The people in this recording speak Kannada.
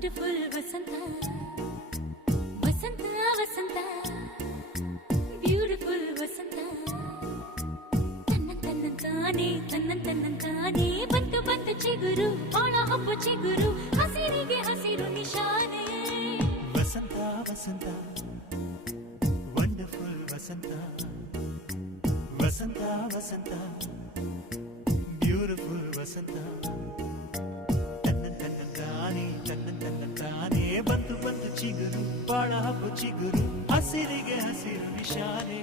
ವಂಡರ್ಫುಲ್ ವಸಂತ ವಸಂತ ವಸಂತ ಬ್ಯೂಟಿಫುಲ್ ವಸಂತ ತನ್ನಂತಾನೆ ಬಂತು ಬಂತು ಚಿಗುರು ಒಳ ಹಬ್ಬ ಚಿಗುರು ಹಸಿರಿಗೆ ಹಸಿರು ನಿಶಾನೆ ವಸಂತ ವಸಂತ ವಂಡರ್ಫುಲ್ ವಸಂತ ವಸಂತ ವಸಂತ ಬ್ಯೂಟಿಫುಲ್ ವಸಂತ ತನ್ನಂತಾನೆ ಬಂತು ಬಂತು ಚಿಗುರು ಬಾಳ ಹಬ್ಬ ಚಿಗುರು ಹಸಿರಿಗೆ ಹಸಿರು ನಿಶಾನೆ